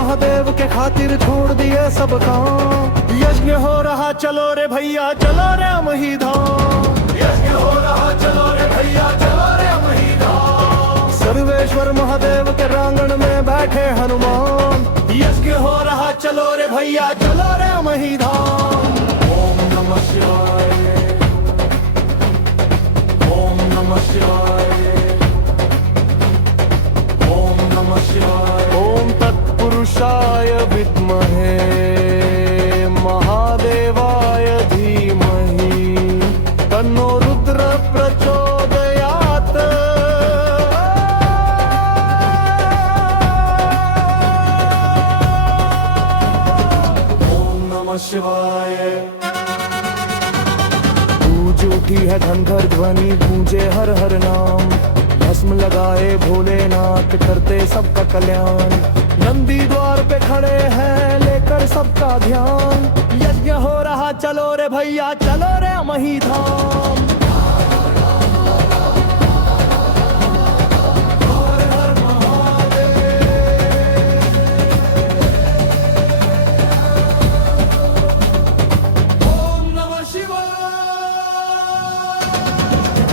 महादेव के खातिर छोड़ दिए सब काम। यज्ञ हो रहा चलो रे भैया चलो रे मही धाम। यज्ञ हो रहा चलो रे भैया चलो रे मही धाम। सर्वेश्वर महादेव के प्रांगण में बैठे हनुमान। यज्ञ हो रहा चलो रे भैया चलो रे मही धाम। ओम नमः शिवाय, ओम नमः शिवाय, ओम नमः शिवाय। ओम तत्पुरुषाय विद्महे महादेवाय धीमहि तन्नो रुद्र प्रचोदयात्। ओम नमः शिवाय। गूंज उठी है घनघर ध्वनि, गूंजे हर हर नाम। भस्म लगाए भोलेनाथ करते सबका कल्याण। नंदी द्वार पे खड़े हैं लेकर सबका ध्यान। यज्ञ हो रहा चलो रे भैया चलो रे मही धाम।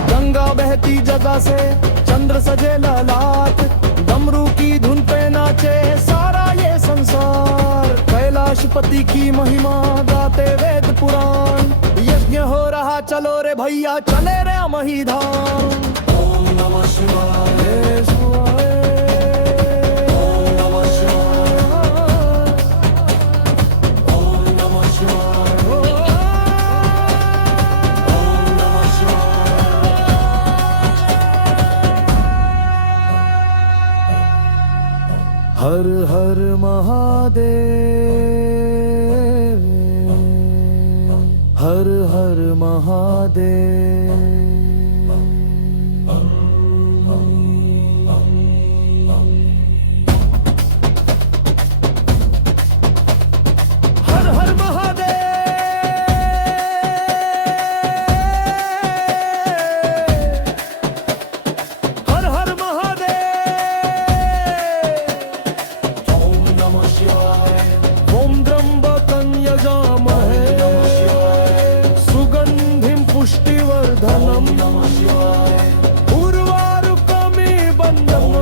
गंगा बहती जगह से चंद्र सजे ललाट। डमरू की धुन पे नाचे सारा ये संसार। कैलाशपति की महिमा गाते वेद पुराण। यज्ञ हो रहा चलो रे भैया चले रे मही धाम। ओम नमः शिवाय, शिवाय, ओम नमः शिवाय, ओम नमः शिवाय, ओम नमः शिवाय। हर हर महादेव, हर हर महादेव। हर हर महादेव, हर हर महादेव। ओम नमः शिवाय। ओम त्र्यंबकं यजामहे सुगंधिं पुष्टिवर्धनम्। नमः शिवाय। उर्वारुकमिव बन्धनम्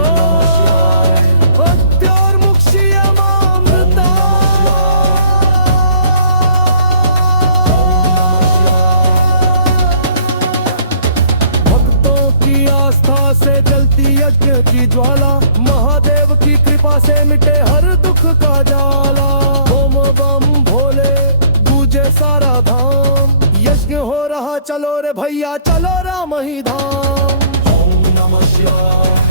मृत्योर्मुक्षीयमामृता। भक्तों की आस्था से जलती यज्ञ की ज्वाला। महादेव की कृपा से मिटे हर दुख का जाला। ओम बम भोले गूंजे सारा धाम। यज्ञ हो रहा चलो रे भैया चलो रे मही धाम। ओम नमः शिवाय।